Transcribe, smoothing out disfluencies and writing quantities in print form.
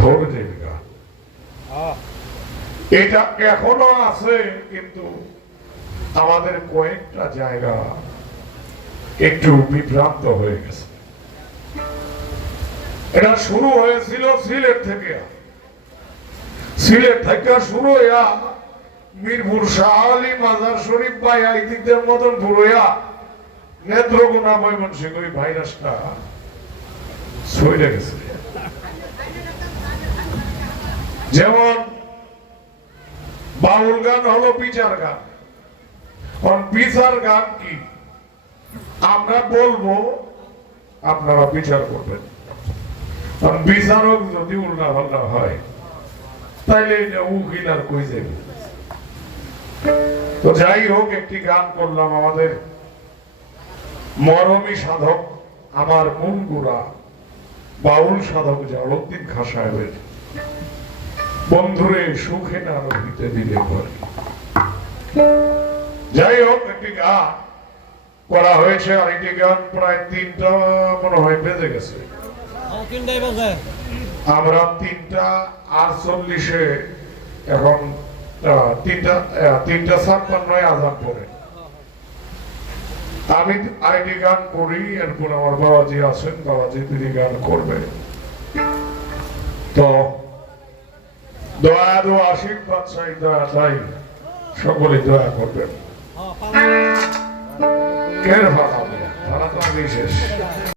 ধৈর্যের গান। এটা এখনো আছে, কিন্তু আমাদের কয়েকটা জায়গা একটু বিভ্রান্ত হয়ে গেছে। এটা শুরু হয়েছিল সিলেট থেকে, সিলেট থেকে শুরু হইয়া মিরপুর শাহ আলী মাজার শরীফ বা এই দিকদের মতন ঘুরইয়া নেত্রকোনা ময়মনসিংহ ওই ভাইরাসটা ছড়িয়ে গেছে। যেমন বাউল গান হলো বিচার গান। বিচার গান কি আমরা বলবো, আপনারা বিচার করবেন। বিচারক যদি উল্টা পাল্টা হয় তাইলে উকিল আর কই যাবে। তো যাই হোক, একটি গান করলাম আমাদের মরমী সাধক, আমার মন গুড়া বাউল সাধক জালালউদ্দিন খাঁ সাহেবের বন্ধুরে সুখে না রহিতে দিলে পরে। যাই হোক, একটি গান করা হয়েছে, আর একটি গান প্রায় 3টা মনে হয় বেজে গেছে। আমরা 3:48 এখন 3:56 আজান পড়ে। আমি আরেকটি গান করি, এরপর আমার বাবাজি আছেন, বাবাজি তিনি গান করবে। তো দয়া আশীর্বাদ চাই, দয়া চাই, সকলে দয়া করবেন। কের ভাড়া ভাড়া তো বিশেষ